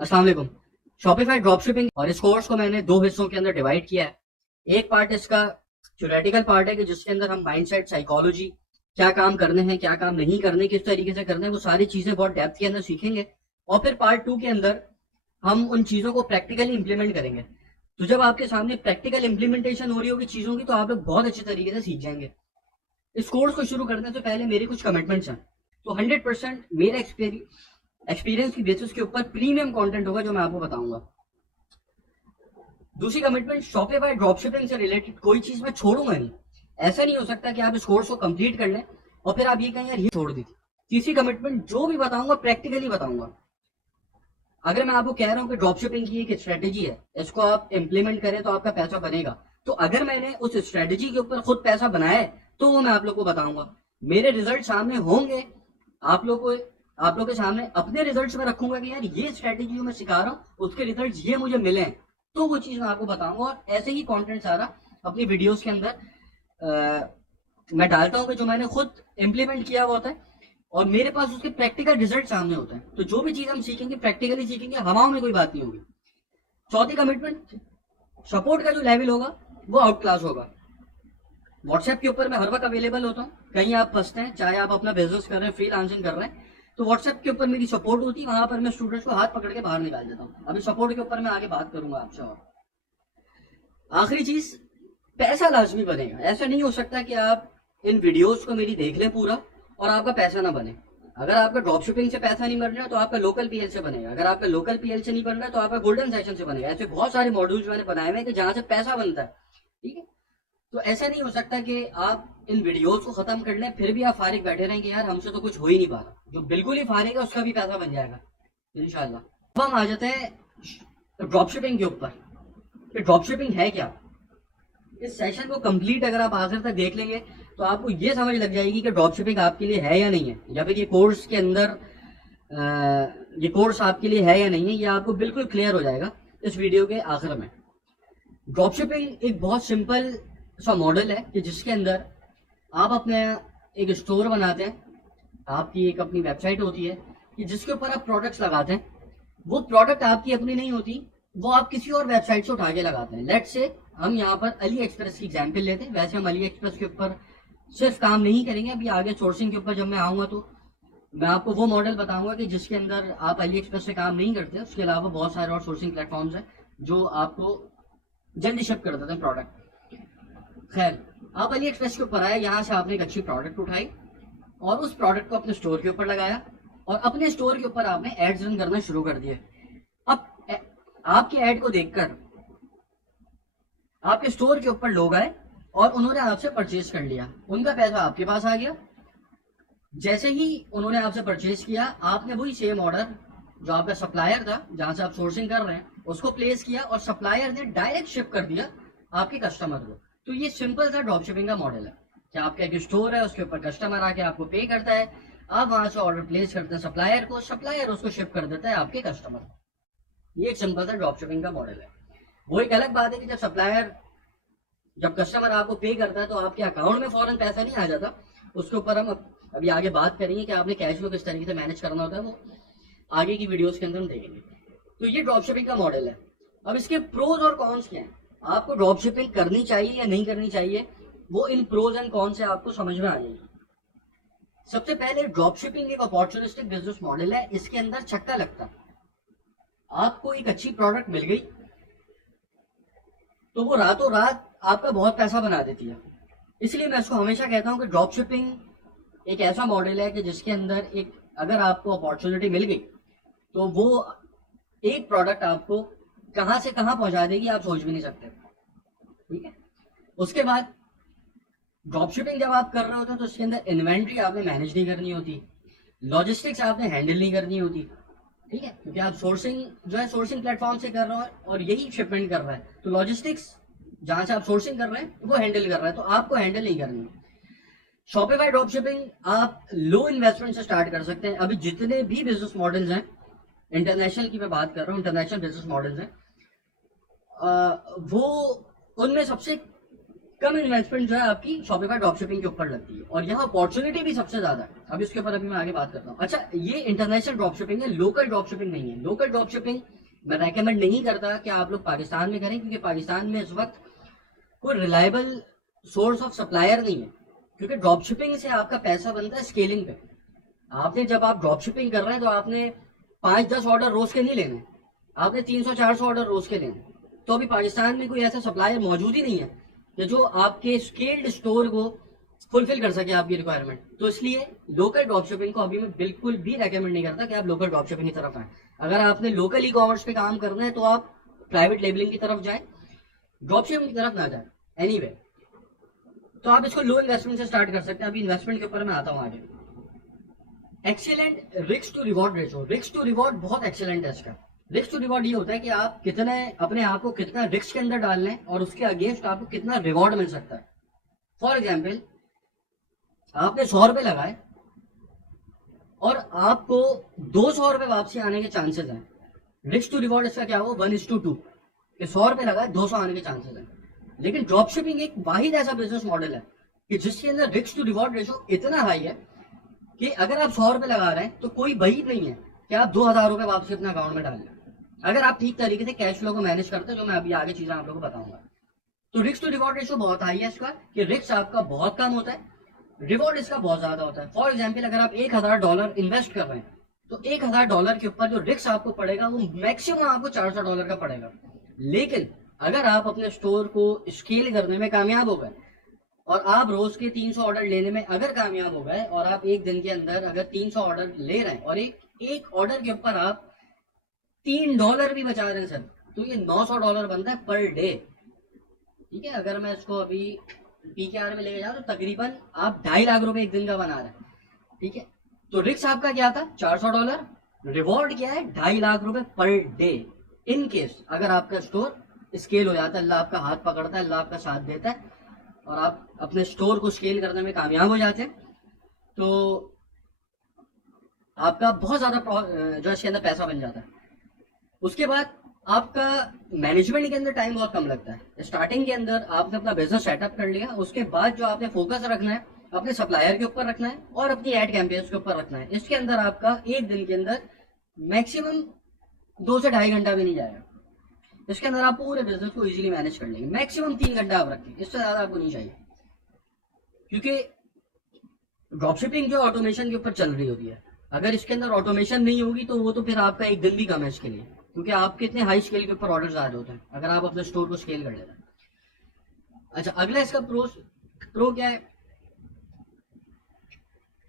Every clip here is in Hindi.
अस्सलाम वालेकुम। शॉपिफाई ड्रॉपशिपिंग और इस कोर्स को मैंने दो हिस्सों के अंदर डिवाइड किया है। एक पार्ट इसका थ्योरेटिकल पार्ट है कि जिसके अंदर हम माइंडसेट, साइकोलॉजी, क्या काम करने हैं, क्या काम नहीं करने, किस तरीके से करने हैं, वो सारी चीजें बहुत डेप्थ के अंदर सीखेंगे। और फिर पार्ट 2 के अंदर हम उन चीजों को प्रैक्टिकली इंप्लीमेंट करेंगे। तो जब आपके सामने प्रैक्टिकल इंप्लीमेंटेशन हो रही होगी चीजों की, तो आप लोग बहुत अच्छे तरीके से सीख जाएंगे। इस कोर्स को शुरू करने से पहले मेरे कुछ कमिटमेंट्स हैं। तो 100% मेरा एक्सपीरियंस की बेसिस के ऊपर प्रीमियम कंटेंट होगा जो मैं आपको बताऊंगा। दूसरी कमिटमेंट, शॉपिफाई ड्रॉपशिपिंग से रिलेटेड कोई चीज मैं छोड़ूंगा नहीं। ऐसा नहीं हो सकता कि आप इस कोर्स को कंप्लीट कर लें और फिर आप ये कहें यार ये छोड़ दी थी। तीसरी कमिटमेंट, जो भी बताऊंगा प्रैक्टिकली बताऊंगा। अगर मैं आपको कह रहा हूं कि ड्रॉपशिपिंग की एक स्ट्रेटेजी है, इसको आप इंप्लीमेंट करें तो आपका पैसा बनेगा, तो अगर मैंने उस स्ट्रेटेजी के ऊपर खुद पैसा बनाया है तो वो मैं आप लोग को बताऊंगा। मेरे रिजल्ट सामने होंगे, आप लोग के सामने अपने रिजल्ट्स में रखूंगा कि यार ये स्ट्रेटेजी जो मैं सिखा रहा हूँ उसके रिजल्ट्स ये मुझे मिले हैं, तो वो चीज मैं आपको बताऊंगा। और ऐसे ही कंटेंट सारा अपनी वीडियोस के अंदर मैं डालता हूँ कि जो मैंने खुद इंप्लीमेंट किया हुआ होता है और मेरे पास उसके प्रैक्टिकल रिजल्ट सामने होते हैं। तो जो भी चीज हम सीखेंगे प्रैक्टिकली सीखेंगे, हवाओं में कोई बात नहीं होगी। चौथी कमिटमेंट, सपोर्ट का जो लेवल होगा वो आउट क्लास होगा। व्हाट्सएप के ऊपर मैं हर वक्त अवेलेबल होता हूँ। कहीं आप फंसते हैं, चाहे आप अपना बिजनेस कर रहे हैं, फ्रीलांसिंग कर रहे हैं, तो व्हाट्सएप के ऊपर मेरी सपोर्ट होती है। वहां पर मैं स्टूडेंट्स को हाथ पकड़ के बाहर निकाल देता हूँ। अभी सपोर्ट के ऊपर मैं आगे बात करूंगा आपसे। और आखिरी चीज, पैसा लाजमी बनेगा। ऐसा नहीं हो सकता कि आप इन वीडियोस को मेरी देख लें पूरा और आपका पैसा ना बने। अगर आपका ड्रॉप शिपिंग से पैसा नहीं बन रहा तो आपका लोकल पीएल से बनेगा। अगर आपका लोकल पीएल से नहीं बन रहा तो आपका गोल्डन सेशन से बनेगा। ऐसे बहुत सारे मॉड्यूल्स मैंने बनाए हुए हैं कि जहां से पैसा बनता है। ठीक है, तो ऐसा नहीं हो सकता कि आप इन वीडियोस को खत्म कर लें फिर भी आप फारिग बैठे रहें कि यार हमसे तो कुछ हो ही नहीं पा रहा। जो बिल्कुल ही फारिग है उसका भी पैसा बन जाएगा इंशाल्लाह। अब हम आ जाते हैं ड्रॉप शिपिंग के ऊपर कि ड्रॉप शिपिंग है क्या। इस सेशन को कंप्लीट अगर आप आखिर तक देख लेंगे तो आपको ये समझ लग जाएगी कि ड्रॉप शिपिंग आपके लिए है या नहीं है, या फिर ये कोर्स के अंदर ये कोर्स आपके लिए है या नहीं है, ये आपको बिल्कुल क्लियर हो जाएगा इस वीडियो के आखिर में। ड्रॉप शिपिंग एक बहुत सिंपल सा मॉडल है कि जिसके अंदर आप अपने एक स्टोर बनाते हैं। आपकी एक अपनी वेबसाइट होती है कि जिसके ऊपर आप प्रोडक्ट्स लगाते हैं। वो प्रोडक्ट आपकी अपनी नहीं होती, वो आप किसी और वेबसाइट से उठा के लगाते हैं। लेट्स से हम यहाँ पर अली एक्सप्रेस की एग्जाम्पल लेते हैं। वैसे हम अली एक्सप्रेस के ऊपर सिर्फ काम नहीं करेंगे, अभी आगे सोर्सिंग के ऊपर जब मैं आऊँगा तो मैं आपको वो मॉडल बताऊंगा कि जिसके अंदर आप अली एक्सप्रेस से काम नहीं करते। उसके अलावा बहुत सारे और सोर्सिंग प्लेटफॉर्म्स हैं जो आपको जल्दी शिप कर देते हैं प्रोडक्ट। खैर, आप अली एक्सप्रेस के ऊपर आए, यहाँ से आपने एक अच्छी प्रोडक्ट उठाई और उस प्रोडक्ट को अपने स्टोर के ऊपर लगाया और अपने स्टोर के ऊपर आपने एड्स रन करना शुरू कर दिए। अब आपके ऐड को देखकर आपके स्टोर के ऊपर लोग आए और उन्होंने आपसे परचेज कर लिया। उनका पैसा आपके पास आ गया। जैसे ही उन्होंने आपसे परचेज किया, आपने वही सेम ऑर्डर जो आपका सप्लायर था जहां से आप सोर्सिंग कर रहे हैं उसको प्लेस किया और सप्लायर ने डायरेक्ट शिप कर दिया आपके कस्टमर को। तो ये सिंपल सा ड्रॉप शिपिंग का मॉडल है कि आपका एक स्टोर है, उसके ऊपर कस्टमर आके आपको पे करता है, आप वहां से ऑर्डर प्लेस करते हैं सप्लायर को, सप्लायर उसको शिप कर देता है आपके कस्टमर। ये एक सिंपल सा ड्रॉप शिपिंग का मॉडल है। वो एक अलग बात है कि जब कस्टमर आपको पे करता है तो आपके अकाउंट में फौरन पैसा नहीं आ जाता। उसके ऊपर हम अभी आगे बात करेंगे कि आपने कैश फ्लो किस तरीके से मैनेज करना होता है, वो आगे की वीडियोस के अंदर हम देखेंगे। तो ये ड्रॉप शिपिंग का मॉडल है। अब इसके प्रोज और कॉन्स क्या हैं, आपको ड्रॉप शिपिंग करनी चाहिए या नहीं करनी चाहिए, वो इन प्रोज एंड कॉन्स से आपको समझ में आ जाएगी। सबसे पहले, ड्रॉप शिपिंग एक अपॉर्चुनिस्टिक बिजनेस मॉडल है। इसके अंदर छक्का लगता है। आपको एक अच्छी प्रोडक्ट मिल गई तो वो रातों रात आपका बहुत पैसा बना देती है। इसलिए मैं इसको हमेशा कहता हूं कि ड्रॉप शिपिंग एक ऐसा मॉडल है कि जिसके अंदर एक अगर आपको अपॉर्चुनिटी मिल गई तो वो एक प्रोडक्ट आपको कहां से कहां पहुंचा देगी आप सोच भी नहीं सकते। ठीक है, उसके बाद ड्रॉप शिपिंग जब आप कर रहे होते हैं तो उसके अंदर इन्वेंट्री आपने मैनेज नहीं करनी होती, लॉजिस्टिक्स आपने हैंडल नहीं करनी होती। ठीक है, क्योंकि आप सोर्सिंग जो है सोर्सिंग प्लेटफॉर्म से कर रहे हो और यही शिपमेंट कर रहा है, तो लॉजिस्टिक्स जहां से आप सोर्सिंग कर रहे हैं वो हैंडल कर रहा है, तो आपको हैंडल नहीं करनी। शॉपिफाई ड्रॉप शिपिंग आप लो इन्वेस्टमेंट से स्टार्ट कर सकते हैं। अभी जितने भी बिजनेस मॉडल्स हैं, इंटरनेशनल की मैं बात कर रहा हूँ, इंटरनेशनल बिजनेस मॉडल्स हैं, वो उनमें सबसे कम इन्वेस्टमेंट जो है आपकी शॉपिफाई ड्रॉपशिपिंग के ऊपर लगती है, और यहाँ अपॉर्चुनिटी भी सबसे ज्यादा है। अभी उसके ऊपर अभी मैं आगे बात करता हूँ। अच्छा, ये इंटरनेशनल ड्रॉपशिपिंग है, लोकल ड्रॉपशिपिंग नहीं है। लोकल ड्रॉपशिपिंग मैं रेकमेंड नहीं करता कि आप लोग पाकिस्तान में करें, क्योंकि पाकिस्तान में इस वक्त कोई रिलायबल सोर्स ऑफ सप्लायर नहीं है। क्योंकि ड्रॉपशिपिंग से आपका पैसा बनता है स्केलिंग पे। आपने जब आप ड्रॉपशिपिंग कर रहे हैं तो आपने 5-10 ऑर्डर रोज के नहीं लेने, आपने 300-400 ऑर्डर रोज के लेने। तो अभी पाकिस्तान में कोई ऐसा सप्लायर मौजूद ही नहीं है कि जो आपके स्केल्ड स्टोर को फुलफिल कर सके आपकी रिक्वायरमेंट। तो इसलिए लोकल ड्रॉपशिपिंग को अभी मैं बिल्कुल भी रेकमेंड नहीं करता कि आप लोकल ड्रॉपशिपिंग की तरफ आए। अगर आपने लोकल ई कॉमर्स पे काम करना है तो आप प्राइवेट लेबलिंग की तरफ जाए, ड्रॉपशिपिंग की तरफ ना जाए। एनीवे, तो आप इसको लो इन्वेस्टमेंट से स्टार्ट कर सकते हैं। अभी इन्वेस्टमेंट के ऊपर मैं आता हूँ आगे। Excellent risk to reward ratio. Risk to reward बहुत एक्सीलेंट है इसका। रिस्क टू रिवॉर्ड ये होता है कि आप कितने अपने आप को कितना रिस्क के अंदर डाल लें और उसके अगेंस्ट आपको कितना रिवॉर्ड मिल सकता है। फॉर एग्जाम्पल, आपने 100 रुपए लगाए और आपको 200 रुपए वापसी आने के चांसेस हैं। रिस्क टू रिवॉर्ड इसका क्या हो, 1:2 कि 100 रुपए लगाए 200 आने के चांसेस हैं। लेकिन ड्रॉप शिपिंग एक वाहिद ऐसा बिजनेस मॉडल है कि जिसके अंदर रिस्क टू रिवॉर्ड रेशो इतना हाई है कि अगर आप 100 रुपए लगा रहे हैं तो कोई वही नहीं है कि आप 2000 रुपए वापसी अपने अकाउंट में डाल लें, अगर आप ठीक तरीके से कैश फ्लो को मैनेज करते हैं, जो मैं अभी आगे चीजें आप लोगों को बताऊंगा। तो रिस्क टू रिवॉर्ड रेशो बहुत हाई है इसका, कि रिस्क आपका बहुत कम होता है, रिवॉर्ड इसका बहुत ज्यादा होता है। फॉर एग्जाम्पल, अगर आप $1000 इन्वेस्ट कर रहे हैं तो $1000 के ऊपर जो रिस्क आपको पड़ेगा वो मैक्सिमम आपको $400 का पड़ेगा। लेकिन अगर आप अपने स्टोर को स्केल करने में कामयाब हो गए और आप रोज के 300 ऑर्डर लेने में अगर कामयाब हो गए और आप एक दिन के अंदर अगर 300 ऑर्डर ले रहे हैं और एक ऑर्डर के ऊपर आप $3 भी बचा रहे हैं सर, तो ये $900 बनता है पर डे। ठीक है, अगर मैं इसको अभी पीकेआर में लेके जाऊं तो तकरीबन आप 2.5 लाख रुपए एक दिन का बना रहे हैं। ठीक है, तो रिस्क आपका क्या था, $400, रिवॉर्ड क्या है, 2.5 लाख रुपए पर डे। इन केस अगर आपका स्टोर स्केल हो जाता है, अल्लाह आपका हाथ पकड़ता है, अल्लाह आपका साथ देता है और आप अपने स्टोर को स्केल करने में कामयाब हो जाते हैं, तो आपका बहुत ज्यादा जो इसके अंदर पैसा बन जाता है। उसके बाद आपका मैनेजमेंट के अंदर टाइम बहुत कम लगता है। स्टार्टिंग के अंदर आपने अपना बिजनेस सेटअप कर लिया, उसके बाद जो आपने फोकस रखना है अपने सप्लायर के ऊपर रखना है और अपनी एड कैंपेन्स के ऊपर रखना है। इसके अंदर आपका एक दिन के अंदर मैक्सिमम 2 से 2.5 घंटा भी नहीं जाएगा। इसके अंदर आप पूरे बिजनेस को इजीली मैनेज कर लेंगे। मैक्सिमम 3 घंटा आप रखें, इससे ज्यादा आपको नहीं चाहिए, क्योंकि ड्रॉपशिपिंग जो ऑटोमेशन के ऊपर चल रही होती है, अगर इसके अंदर ऑटोमेशन नहीं होगी तो वो तो फिर आपका एक दिन भी कम है इसके लिए, क्योंकि आपके इतने हाई स्केल के ऊपर ऑर्डर आ रहे होते हैं अगर आप अपने स्टोर को स्केल कर लेते हैं। अच्छा, अगला इसका प्रो क्या है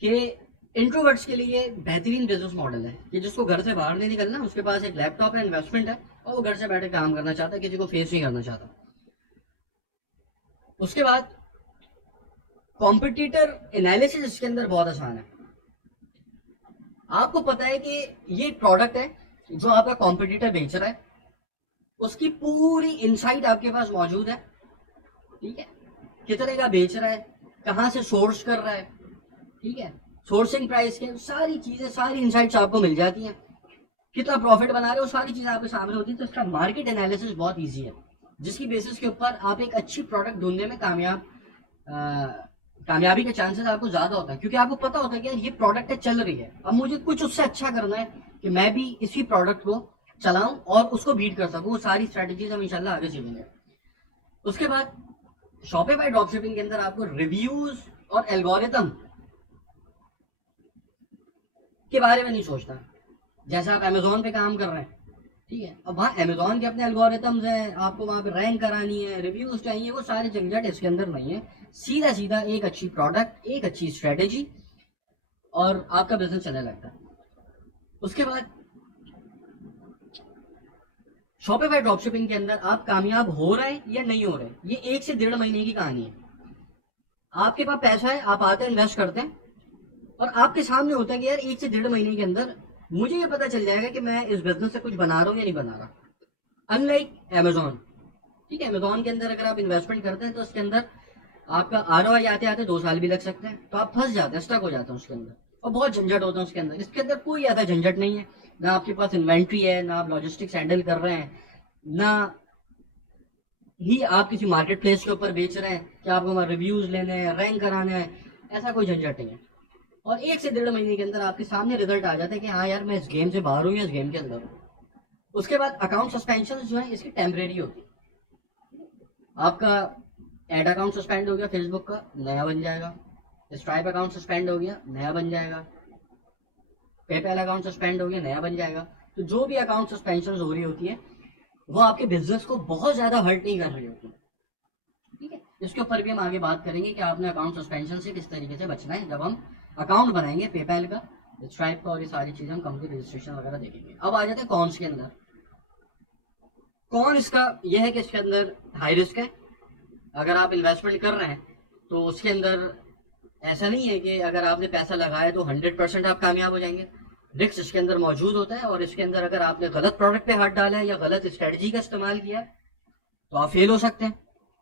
कि इंट्रोवर्ट्स के लिए बेहतरीन बिजनेस मॉडल है कि जिसको घर से बाहर नहीं निकलना, उसके पास एक लैपटॉप है, इन्वेस्टमेंट है और वो घर से बैठे काम करना चाहता है, किसी को फेस नहीं करना चाहता। उसके बाद कॉम्पिटिटर एनालिसिस इसके अंदर बहुत आसान है। आपको पता है कि ये प्रोडक्ट है जो आपका कॉम्पिटिटर बेच रहा है, उसकी पूरी इनसाइट आपके पास मौजूद है। ठीक है, कितने का बेच रहा है, कहां से सोर्स कर रहा है, ठीक है, सोर्सिंग प्राइस के सारी चीजें, सारी इनसाइट्स आपको मिल जाती हैं, कितना प्रॉफिट बना रहे हो, सारी चीजें आपके सामने होती है। तो इसका मार्केट एनालिसिस बहुत ईजी है, जिसकी बेसिस के ऊपर आप एक अच्छी प्रोडक्ट ढूंढने में कामयाबी के चांसेस आपको ज्यादा होता है, क्योंकि आपको पता होता है कि यार ये प्रोडक्ट है, चल रही है, अब मुझे कुछ उससे अच्छा करना है कि मैं भी इसी प्रोडक्ट को चलाऊं और उसको बीट कर सकूं। वो सारी स्ट्रेटेजीज हम इंशाल्लाह आगे सीखेंगे। उसके बाद शॉपिफाई ड्रॉपशिपिंग के अंदर आपको रिव्यूज और एल्गोरिथम के बारे में नहीं सोचना। जैसे आप अमेजोन पे काम कर रहे हैं, ठीक है, अब वहाँ अमेजोन के अपने एल्गोरिथम्स हैं, आपको वहाँ पे रैंक करानी है, रिव्यूज चाहिए, वो सारे झंझट इसके अंदर नहीं है। सीधा सीधा एक अच्छी प्रोडक्ट, एक अच्छी स्ट्रेटेजी और आपका बिजनेस चलने लगता है। उसके बाद शॉपिफाई ड्रॉपशिपिंग के अंदर आप कामयाब हो रहे हैं या नहीं हो रहे, ये 1 से 1.5 महीने की कहानी है। आपके पास पैसा है, आप आते हैं, इन्वेस्ट करते हैं और आपके सामने होता है कि यार 1 से 1.5 महीने के अंदर मुझे ये पता चल जाएगा कि मैं इस बिजनेस से कुछ बना रहा हूँ या नहीं बना रहा। अनलाइक अमेजोन, ठीक है, अमेजोन के अंदर अगर आप इन्वेस्टमेंट करते हैं तो उसके अंदर आपका ROI आते आते 2 साल भी लग सकते हैं, तो आप फंस जाते हैं, स्टक हो जाते हैं उसके अंदर और बहुत झंझट होता है उसके अंदर। इसके अंदर कोई ऐसा झंझट नहीं है, ना आपके पास इन्वेंट्री है, ना आप लॉजिस्टिक्स हैंडल कर रहे हैं, ना ही आप किसी मार्केट प्लेस के ऊपर बेच रहे हैं कि आपको रिव्यूज लेने हैं, रैंक कराने हैं, ऐसा कोई झंझट नहीं है। और 1 से 1.5 महीने के अंदर आपके सामने रिजल्ट आ जाता है कि हाँ यार मैं इस गेम से बाहर हूँ या इस गेम के अंदर हूँ। उसके बाद अकाउंट सस्पेंशन जो है इसकी टेम्परेरी होती है। आपका एड अकाउंट सस्पेंड हो गया फेसबुक का, नया बन जाएगा। स्ट्राइप अकाउंट सस्पेंड हो गया, नया बन जाएगा। पेपैल अकाउंट सस्पेंड हो गया, नया बन जाएगा। तो जो भी अकाउंट सस्पेंशन हो रही होती है वो आपके बिजनेस को बहुत ज्यादा हर्ट नहीं कर रही होती। ठीक है, इसके ऊपर भी हम आगे बात करेंगे कि आपने अकाउंट सस्पेंशन से किस तरीके से बचना है जब हम अकाउंट बनाएंगे पेपैल का, स्ट्राइप का, और ये सारी चीजें हम कंपनी रजिस्ट्रेशन वगैरह देखेंगे। अब आ जाते हैं कॉन्स के अंदर। कौन इसका यह है कि इसके अंदर हाई रिस्क है। अगर आप इन्वेस्टमेंट कर रहे हैं तो उसके अंदर ऐसा नहीं है कि अगर आपने पैसा लगाया तो 100% आप कामयाब हो जाएंगे। रिस्क इसके अंदर मौजूद होता है, और इसके अंदर अगर आपने गलत प्रोडक्ट पे हाथ डाला है या गलत स्ट्रेटजी का इस्तेमाल किया है तो आप फेल हो सकते हैं।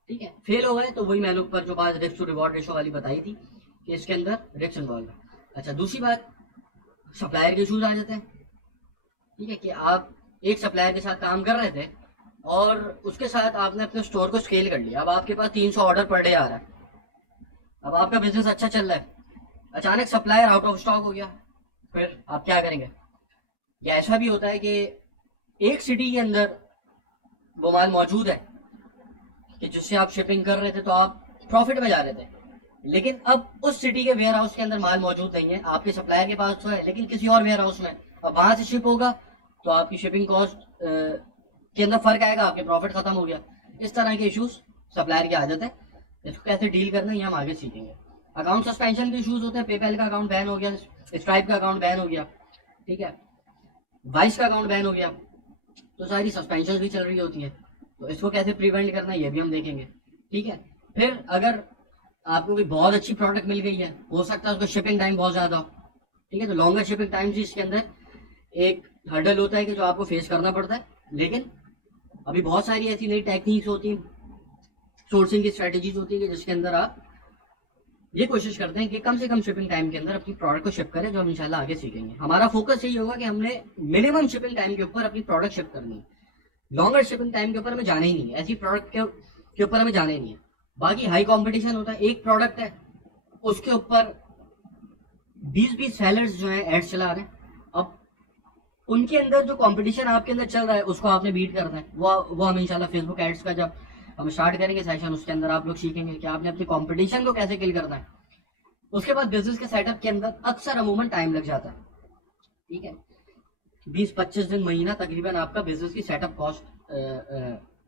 ठीक है, फेल हो गए तो वही मैंने ऊपर जो बात रिस्क टू रिवॉर्ड रेशो वाली बताई थी कि इसके अंदर रिस्क इन्वॉल्व है। अच्छा, दूसरी बात, सप्लायर के इशूज आ जाते हैं। ठीक है, कि आप एक सप्लायर के साथ काम कर रहे थे और उसके साथ आपने अपने स्टोर को स्केल कर लिया। अब आपके पास 300 ऑर्डर पर डे आ रहा है, अब आपका बिजनेस अच्छा चल रहा है, अचानक सप्लायर आउट ऑफ स्टॉक हो गया, फिर आप क्या करेंगे। या ऐसा भी होता है कि एक सिटी के अंदर वो माल मौजूद है कि जिससे आप शिपिंग कर रहे थे तो आप प्रॉफिट में जा रहे थे, लेकिन अब उस सिटी के वेयर हाउस के अंदर माल मौजूद नहीं है, आपके सप्लायर के पास तो है लेकिन किसी और वेयर हाउस में। अब वहां से शिप होगा तो आपकी शिपिंग कॉस्ट के अंदर फर्क आएगा, आपके प्रॉफिट खत्म हो गया। इस तरह के इश्यूज सप्लायर की आदत है, इसको कैसे डील करना है हम आगे सीखेंगे। अकाउंट सस्पेंशन के इश्यूज होते हैं, पेपैल का अकाउंट बैन हो गया, स्ट्राइप का अकाउंट बैन हो गया, ठीक है, वाइस का अकाउंट बैन हो गया, तो सारी सस्पेंशन भी चल रही होती है। तो इसको कैसे प्रिवेंट करना है ये भी हम देखेंगे। ठीक है, फिर अगर आपको कोई बहुत अच्छी प्रोडक्ट मिल गई है, हो सकता है उसका शिपिंग टाइम बहुत ज्यादा हो, ठीक है, तो लॉन्गर शिपिंग टाइम भी इसके अंदर एक हर्डल होता है कि जो आपको फेस करना पड़ता है। लेकिन अभी बहुत सारी ऐसी नई टेक्निक्स होती हैं, सोर्सिंग की स्ट्रेटेजीज होती है जिसके अंदर आप ये कोशिश करते हैं कि कम से कम शिपिंग टाइम के अंदर अपनी प्रोडक्ट को शिप करें, जो हम इंशाल्लाह आगे सीखेंगे। हमारा फोकस यही होगा कि हमने मिनिमम शिपिंग टाइम के ऊपर अपनी प्रोडक्ट शिप करनी है, लॉन्गर शिपिंग टाइम के ऊपर हमें जाना ही नहीं है, ऐसी प्रोडक्ट के ऊपर हमें जाना ही नहीं है। बाकी हाई कंपटीशन होता है, एक प्रोडक्ट है उसके ऊपर 20-20 सेलर्स जो है एड्स चला रहे हैं। अब उनके अंदर जो कंपटीशन आपके अंदर चल रहा है उसको आपने बीट करना है। वो हम इंशाल्लाह फेसबुक एड्स का जब हम स्टार्ट करेंगे सेशन, उसके अंदर आप लोग सीखेंगे कि आपने अपनी कंपटीशन को कैसे किल करना है। उसके बाद बिजनेस के सेटअप के अंदर अक्सर अमूमन टाइम लग जाता है। ठीक है, 20-25 दिन, महीना तकरीबन आपका बिजनेस की सेटअप कॉस्ट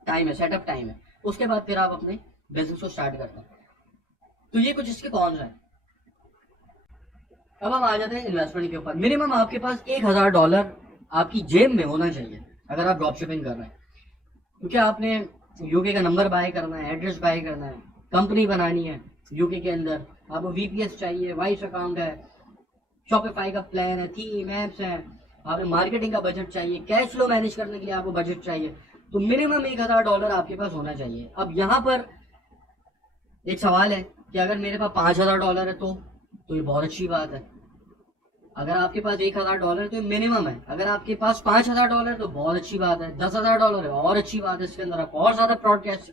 टाइम है, सेटअप टाइम है। उसके बाद फिर आप अपने बिजनेस को स्टार्ट करते हैं। तो ये कुछ इसके कॉन्स हैं। अब हम आ जाते हैं इन्वेस्टमेंट के ऊपर। मिनिमम आपके पास $1000 आपकी जेब में होना चाहिए अगर आप ड्रॉप शिपिंग कर रहे हैं, क्योंकि आपने यूके का नंबर बाय करना है, एड्रेस बाय करना है, कंपनी बनानी है यूके के अंदर, आपको वीपीएस चाहिए, वाइस अकाउंट है, शॉपिफाई का प्लान है, थीम एप्स है, आपने मार्केटिंग का बजट चाहिए, कैश फ्लो मैनेज करने के लिए आपको बजट चाहिए। तो मिनिमम $1000 आपके पास होना चाहिए। अब यहाँ पर एक सवाल है कि अगर मेरे पास $5000 है तो ये बहुत अच्छी बात है। अगर आपके पास $1000 है तो मिनिमम है, अगर आपके पास $5000 तो बहुत अच्छी बात है, $10,000 है और अच्छी बात है, इसके अंदर आप और ज्यादा प्रोडक्ट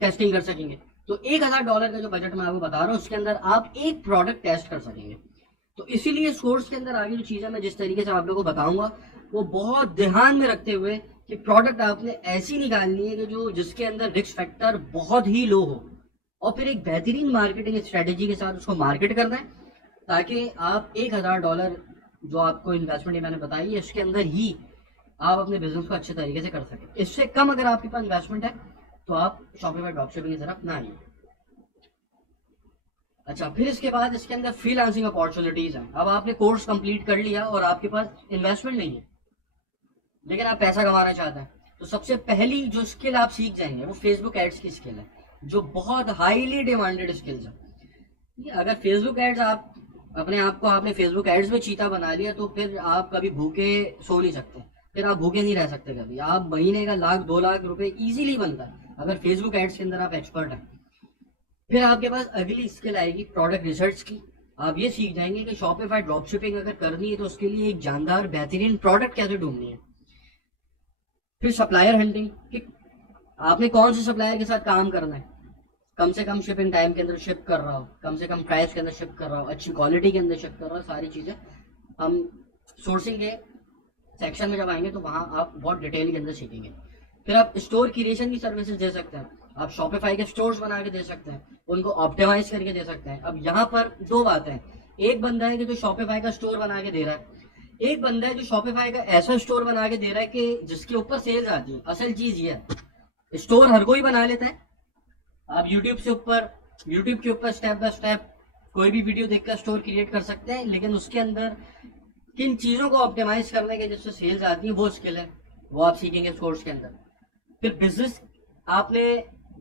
टेस्टिंग कर सकेंगे। तो $1000 का जो बजट मैं आपको बता रहा हूँ उसके अंदर आप एक प्रोडक्ट टेस्ट कर सकेंगे। तो इसीलिए कोर्स के अंदर आगे जो चीजें मैं जिस तरीके से आप लोगों को बताऊंगा वो बहुत ध्यान में रखते हुए कि प्रोडक्ट आपने ऐसी निकालनी है कि जो जिसके अंदर रिस्क फैक्टर बहुत ही लो हो, और फिर एक बेहतरीन मार्केटिंग स्ट्रेटेजी के साथ उसको मार्केट करना है, ताकि आप $1000 जो आपको इन्वेस्टमेंट मैंने बताई है इसके अंदर ही आप अपने बिजनेस को अच्छे तरीके से कर सकें। इससे कम अगर आपके पास इन्वेस्टमेंट है तो आप शॉपिफाई ड्रॉपशिपिंग की तरफ ना आइए। अच्छा, फिर इसके बाद इसके अंदर फ्रीलांसिंग अपॉर्चुनिटीज हैं। अब आपने कोर्स कंप्लीट कर लिया और आपके पास इन्वेस्टमेंट नहीं है लेकिन आप पैसा कमाना चाहते हैं, तो सबसे पहली जो स्किल आप सीख जाएंगे वो फेसबुक एड्स की स्किल है, जो बहुत हाईली डिमांडेड स्किल्स है। अगर फेसबुक एड्स आप अपने आप को आपने फेसबुक एड्स में चीता बना लिया तो फिर आप कभी भूखे सो नहीं सकते, फिर आप भूखे नहीं रह सकते कभी। आप महीने का 1-2 लाख रुपए इजीली बनता है अगर फेसबुक एड्स के अंदर आप एक्सपर्ट हैं। फिर आपके पास अगली स्किल आएगी प्रोडक्ट रिसर्च की। आप ये सीख जाएंगे कि शॉपिफाई ड्रॉपशिपिंग अगर करनी है तो उसके लिए एक जानदार बेहतरीन प्रोडक्ट कैसे ढूंढनी है। फिर सप्लायर हंटिंग, कि आपने कौन से सप्लायर के साथ काम करना है, कम से कम शिपिंग टाइम के अंदर शिप कर रहा हो, कम से कम प्राइस के अंदर शिप कर रहा हो, अच्छी क्वालिटी के अंदर शिप कर रहा हो, सारी चीजें हम सोर्सिंग के सेक्शन में जब आएंगे तो वहां आप बहुत डिटेल के अंदर सीखेंगे। फिर आप स्टोर क्रिएशन की सर्विसेज दे सकते हैं, आप शॉपिफाई के स्टोर्स बना के दे सकते हैं, उनको ऑप्टिमाइज करके दे सकते हैं। अब यहाँ पर दो बातें हैं, एक बंदा है कि जो शॉपिफाई का स्टोर बना के दे रहा है, एक बंदा है जो शॉपिफाई का ऐसा स्टोर बना के दे रहा है कि जिसके ऊपर सेल्स आती है। असल चीज ये है, स्टोर हर कोई बना लेता है। आप यूट्यूब के ऊपर स्टेप बाय स्टेप कोई भी वीडियो देखकर स्टोर क्रिएट कर सकते हैं, लेकिन उसके अंदर किन चीजों को ऑप्टिमाइज करने के जिससे सेल्स आती है वो स्किल है, वो आप सीखेंगे कोर्स के अंदर। फिर बिजनेस आपने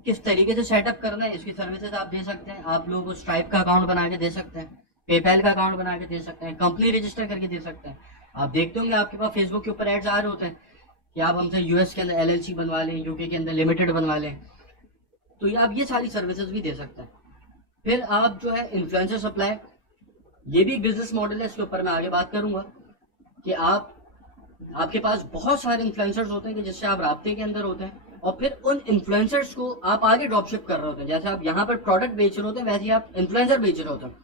किस तरीके से सेटअप करना है, इसकी सर्विसेज आप दे सकते हैं। आप लोगों को स्ट्राइप का अकाउंट बना के दे सकते हैं, पेपैल का अकाउंट बना के दे सकते हैं, कंपनी रजिस्टर करके दे सकते हैं। आप देखते होंगे आपके पास फेसबुक के ऊपर एड्स आ रहे होते हैं कि आप हमसे यूएस के अंदर एलएलसी बनवा लें, यूके के अंदर लिमिटेड बनवा लें, तो ये आप ये सारी सर्विसेज भी दे सकते हैं। फिर आप जो है इन्फ्लुएंसर सप्लाई, ये भी एक बिजनेस मॉडल है, इसके ऊपर मैं आगे बात करूंगा कि आपके पास बहुत सारे इन्फ्लुएंसर्स होते हैं कि जिससे आप राब्ते के अंदर होते हैं, और फिर उन इन्फ्लुएंसर्स को आप आगे ड्रॉपशिप कर रहे होते हैं। जैसे आप यहाँ पर प्रोडक्ट बेच रहे होते हैं, वैसे ही आप इन्फ्लुएंसर बेच रहे होते हैं,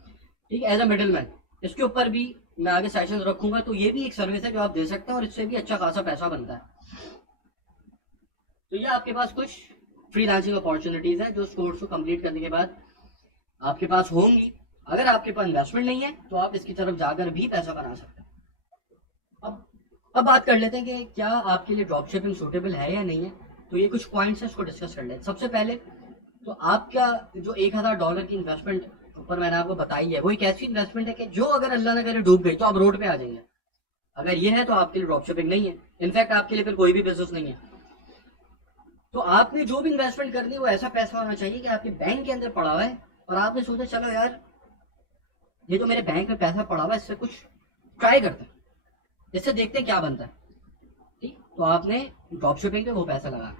ठीक है, एज अ मिडिल मैन। इसके ऊपर भी मैं आगे सेशन रखूंगा, तो ये भी एक सर्विस है जो आप दे सकते हैं और इससे भी अच्छा खासा पैसा बनता है। तो ये आपके पास कुछ फ्रीलांसिंग अपॉर्चुनिटीज है जो इस कोर्स को कंप्लीट करने के बाद आपके पास होंगी। अगर आपके पास इन्वेस्टमेंट नहीं है तो आप इसकी तरफ जाकर भी पैसा बना सकते हैं। अब बात कर लेते हैं कि क्या आपके लिए ड्रॉप शिपिंग सूटेबल है या नहीं है। तो ये कुछ पॉइंट्स है, इसको डिस्कस कर लेते हैं। सबसे पहले तो आपका जो $1000 की इन्वेस्टमेंट ऊपर मैंने आपको बताई है, वो एक ऐसी इन्वेस्टमेंट है कि जो अगर अल्लाह न करे डूब गई तो आप रोड पे आ जाएंगे। अगर ये है तो आपके लिए ड्रॉप शिपिंग नहीं है, इनफैक्ट आपके लिए फिर कोई भी बिजनेस नहीं है। तो आपने जो भी इन्वेस्टमेंट करनी है वो ऐसा पैसा होना चाहिए कि आपके बैंक के अंदर पड़ा हुआ है और आपने सोचा चलो यार ये तो मेरे बैंक में पैसा पड़ा हुआ है, इससे कुछ ट्राई करते हैं, इससे देखते हैं क्या बनता है। ठीक, तो आपने ड्रॉप शिपिंग पे वो पैसा लगा।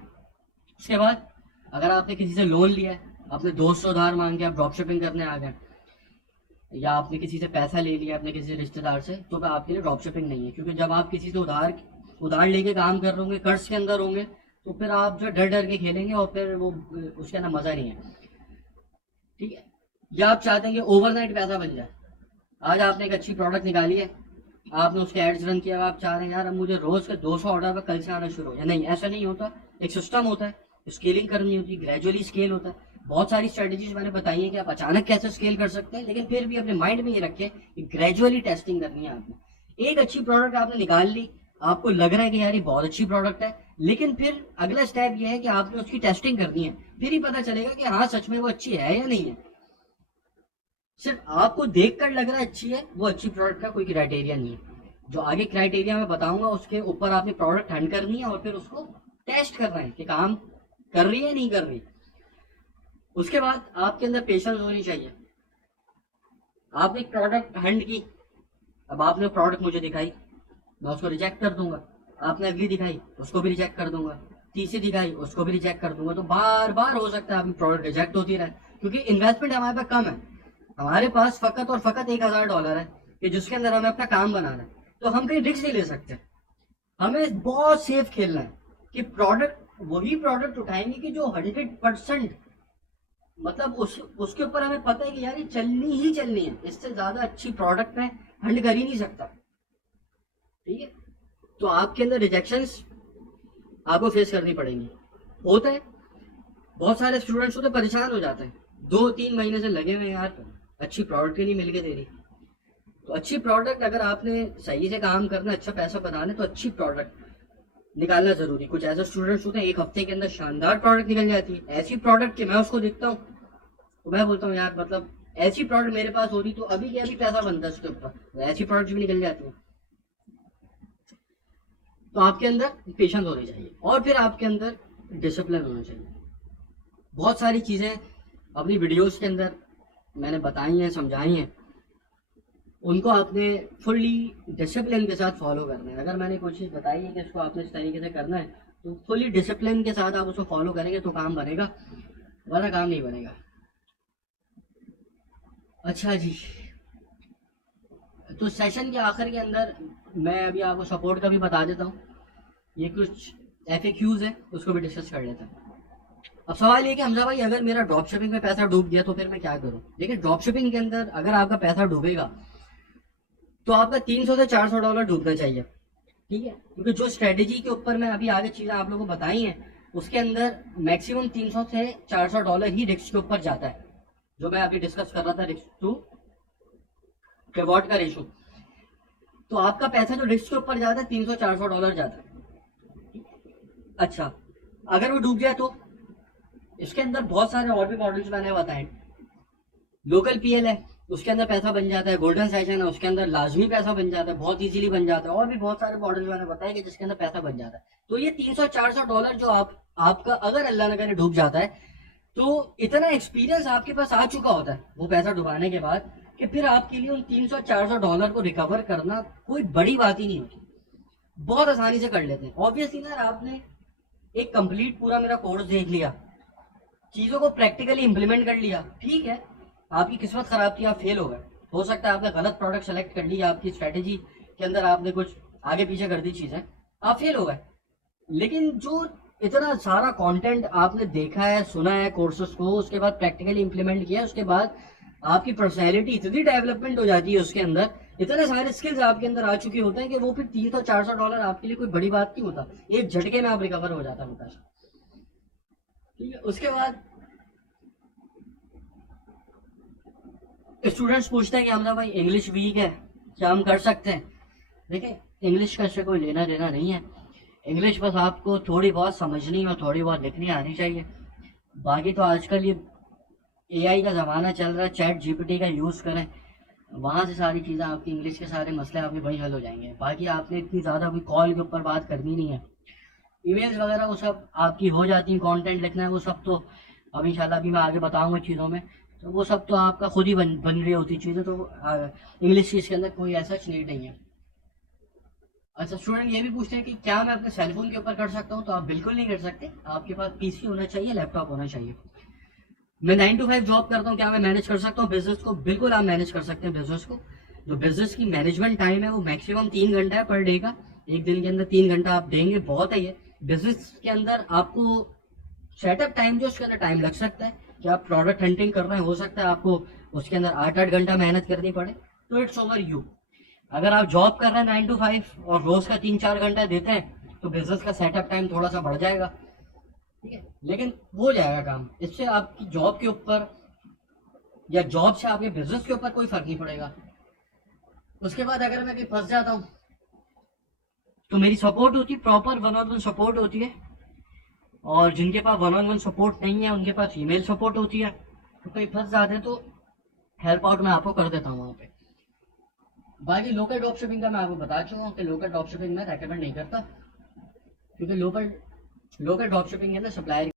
उसके बाद अगर आपने किसी से लोन लिया है, अपने दोस्त से उधार मांग के आप ड्रॉप शिपिंग करने आ गए, या आपने किसी से पैसा ले लिया अपने किसी रिश्तेदार से, तो आपके लिए ड्रॉप शिपिंग नहीं है। क्योंकि जब आप किसी से उधार लेके काम कर रहे होंगे, कर्ज के अंदर होंगे, तो फिर आप जो डर डर के खेलेंगे और फिर वो उसके अंदर मजा नहीं है। ठीक है, या आप चाहते हैं कि ओवरनाइट पैसा बन जाए। आज आपने एक अच्छी प्रोडक्ट निकाली है, आपने उसके एड्स रन किया, आप चाह रहे हैं यार अब मुझे रोज के 200 ऑर्डर कल से आना शुरू हो। या नहीं, ऐसा नहीं होता, एक सिस्टम होता है, स्केलिंग करनी होती है, ग्रेजुअली स्केल होता है। बहुत सारी स्ट्रेटेजीज मैंने बताई है कि आप अचानक कैसे स्केल कर सकते हैं, लेकिन फिर भी अपने माइंड में ये रखें कि ग्रेजुअली टेस्टिंग करनी है आपने। एक अच्छी प्रोडक्ट आपने निकाल ली, आपको लग रहा है कि यार ये बहुत अच्छी प्रोडक्ट है, लेकिन फिर अगला स्टेप ये है कि आपने उसकी टेस्टिंग करनी है, फिर ही पता चलेगा कि हाँ सच में वो अच्छी है या नहीं है। सिर्फ आपको देखकर लग रहा है अच्छी है, वो अच्छी प्रोडक्ट का कोई क्राइटेरिया नहीं है। जो आगे क्राइटेरिया मैं बताऊंगा उसके ऊपर आपने प्रोडक्ट हंड करनी है और फिर उसको टेस्ट करना है कि काम कर रही है नहीं कर रही। उसके बाद आपके अंदर पेशेंस होनी चाहिए। आपने एक प्रोडक्ट हंड की, अब आपने प्रोडक्ट मुझे दिखाई, मैं उसको रिजेक्ट कर दूंगा। आपने अगली दिखाई, उसको भी रिजेक्ट कर दूंगा। तीसरी दिखाई, उसको भी रिजेक्ट कर दूंगा। तो बार बार हो सकता है आपकी प्रोडक्ट रिजेक्ट होती रहे, क्योंकि इन्वेस्टमेंट हमारे पास कम है। हमारे पास फकत और फकत $1000 है कि जिसके अंदर हमें अपना काम बनाना है। तो हम कहीं रिस्क नहीं ले सकते, हमें बहुत सेफ खेलना है कि वही प्रोडक्ट उठाएंगे कि जो 100% मतलब उसके ऊपर हमें पता है कि यार ये चलनी ही चलनी है, इससे ज्यादा अच्छी प्रोडक्ट में हंड कर ही नहीं सकता। ठीक है, तो आपके अंदर रिजेक्शंस आपको फेस करनी पड़ेंगी। होता है, बहुत सारे स्टूडेंट्स होते परेशान हो जाते हैं, 2-3 महीने से लगे हुए यार अच्छी प्रोडक्ट ही नहीं मिल के दे रही। तो अच्छी प्रोडक्ट अगर आपने सही से काम करना, अच्छा पैसा बनाना, तो अच्छी प्रोडक्ट निकालना जरूरी। कुछ ऐसे स्टूडेंट्स होते हैं 1 हफ्ते के अंदर शानदार प्रोडक्ट निकल जाती है, ऐसी प्रोडक्ट कि मैं उसको देखता हूँ तो मैं बोलता हूँ यार मतलब ऐसी प्रोडक्ट मेरे पास हो रही तो अभी क्या भी पैसा बनता है उसके ऊपर। ऐसी प्रोडक्ट भी निकल जाती है। तो आपके अंदर पेशेंस होनी चाहिए और फिर आपके अंदर डिसिप्लिन होना चाहिए। बहुत सारी चीजें अपनी वीडियोस के अंदर मैंने बताई हैं, समझाई हैं, उनको आपने फुल्ली डिसिप्लिन के साथ फॉलो करना है। अगर मैंने कोई चीज़ बताई है कि इसको आपने इस तरीके से करना है तो फुल्ली डिसिप्लिन के साथ आप उसको फॉलो करेंगे तो काम बनेगा, वरना काम नहीं बनेगा। अच्छा जी, तो सेशन के आखिर के अंदर मैं अभी आपको सपोर्ट का भी बता देता हूँ। ये कुछ FAQs है, उसको भी डिस्कस कर लेते हैं। अब सवाल ये कि हमजा भाई अगर मेरा ड्रॉप शिपिंग में पैसा डूब गया तो फिर मैं क्या करूं? देखिए ड्रॉप शिपिंग के अंदर अगर आपका पैसा डूबेगा तो आपका $300 से $400 डूबना चाहिए, ठीक है? क्योंकि जो स्ट्रेटेजी के ऊपर मैं अभी आगे चीजें आप लोगों को बताई हैं उसके अंदर मैक्सिमम 300 से $400 ही रिस्क के ऊपर जाता है, जो मैं अभी डिस्कस कर रहा था रिस्क टू रिवॉर्ड का रेशो। तो आपका पैसा जो रिस्क के ऊपर जाता है $300-400 जाता है। अच्छा, अगर वो डूब जाए तो इसके अंदर बहुत सारे और भी मॉडल्स मैंने बताए। लोकल पीएल है उसके अंदर पैसा बन जाता है, गोल्डन सेशन है उसके अंदर लाजमी पैसा बन जाता है, बहुत इजीली बन जाता है, और भी बहुत सारे मॉडल्स मैंने बताया कि जिसके अंदर पैसा बन जाता है। तो ये $300-400 जो आपका अगर अल्लाह न करे डूब जाता है तो इतना एक्सपीरियंस आपके पास आ चुका होता है वो पैसा डुबाने के बाद कि फिर आपके लिए उन $300-400 को रिकवर करना कोई बड़ी बात ही नहीं होती, बहुत आसानी से कर लेते हैं। ऑब्वियसली यार आपने एक कंप्लीट पूरा मेरा कोर्स देख लिया, चीजों को प्रैक्टिकली इंप्लीमेंट कर लिया, ठीक है, आपकी किस्मत खराब थी, आप फेल हो गए, हो सकता है आपने गलत प्रोडक्ट सेलेक्ट कर लिया, आपकी स्ट्रेटेजी के अंदर आपने कुछ आगे पीछे कर दी चीजें, आप फेल हो गए। लेकिन जो इतना सारा कंटेंट आपने देखा है, सुना है कोर्सेस को, उसके बाद प्रैक्टिकली इंप्लीमेंट किया, उसके बाद आपकी पर्सनैलिटी इतनी डेवलपमेंट हो जाती है उसके अंदर, इतने सारे स्किल्स आपके अंदर आ चुके होते हैं कि वो फिर $300-400 आपके लिए कोई बड़ी बात नहीं होता, एक झटके में आप रिकवर हो जाता है पैसा, ठीक है। उसके बाद स्टूडेंट्स पूछते हैं कि हमने भाई इंग्लिश वीक है, क्या हम कर सकते हैं? देखिए इंग्लिश का इससे कोई लेना देना नहीं है, इंग्लिश बस आपको थोड़ी बहुत समझनी और थोड़ी बहुत लिखनी आनी चाहिए। बाकी तो आजकल ये एआई का ज़माना चल रहा है, चैट जीपीटी का यूज़ करें, वहाँ से सारी चीज़ें आपकी इंग्लिश के सारे मसले आपके वहीं हल हो जाएंगे। बाकी आपने इतनी ज़्यादा कोई कॉल के ऊपर बात करनी नहीं है, ईमेल्स वगैरह वो सब आपकी हो जाती हैं, कंटेंट लिखना है वो सब तो अब इंशाल्लाह अभी मैं आगे बताऊंगा चीज़ों में, तो वो सब तो आपका खुद ही बन रही होती चीज़ें, तो इंग्लिश की इसके अंदर कोई ऐसा नीड नहीं है। अच्छा स्टूडेंट ये भी पूछते हैं कि क्या मैं अपने सेलफोन के ऊपर कर सकता हूँ? तो आप बिल्कुल नहीं कर सकते, आपके पास पीसी होना चाहिए, लैपटॉप होना चाहिए। मैं 9 to 5 जॉब करता हूँ, क्या मैं मैनेज कर सकता हूँ बिजनेस को? बिल्कुल आप मैनेज कर सकते हैं बिजनेस को। जो बिजनेस की मैनेजमेंट टाइम है वो मैक्सिमम 3 घंटा है पर डे का, एक दिन के अंदर 3 घंटा आप देंगे, बहुत है ये। बिजनेस के अंदर आपको सेटअप टाइम जो उसके अंदर टाइम लग सकता है कि आप प्रोडक्ट हंटिंग कर रहे हैं, हो सकता है आपको उसके अंदर 8-8 घंटा मेहनत करनी पड़े, तो इट्स ओवर यू। अगर आप जॉब कर रहे हैं 9 to 5 और रोज का 3-4 घंटा देते हैं तो बिजनेस का सेटअप टाइम थोड़ा सा बढ़ जाएगा, ठीक है, लेकिन हो जाएगा काम। इससे आपकी जॉब के ऊपर या जॉब से आपके बिजनेस के ऊपर कोई फर्क नहीं पड़ेगा। उसके बाद अगर मैं कहीं फंस जाता हूँ तो मेरी सपोर्ट होती है, प्रॉपर 1-on-1 सपोर्ट होती है, और जिनके पास 1-on-1 सपोर्ट नहीं है उनके पास ईमेल सपोर्ट होती है। तो कहीं फंस जाते हैं तो हेल्प आउट मैं आपको कर देता हूँ वहाँ पे। बाकी लोकल ड्रॉप शिपिंग का मैं आपको बता चुका हूँ कि लोकल ड्रॉप शिपिंग मैं रेकमेंड नहीं करता, क्योंकि लोकल ड्रॉप शिपिंग के अंदर सप्लायर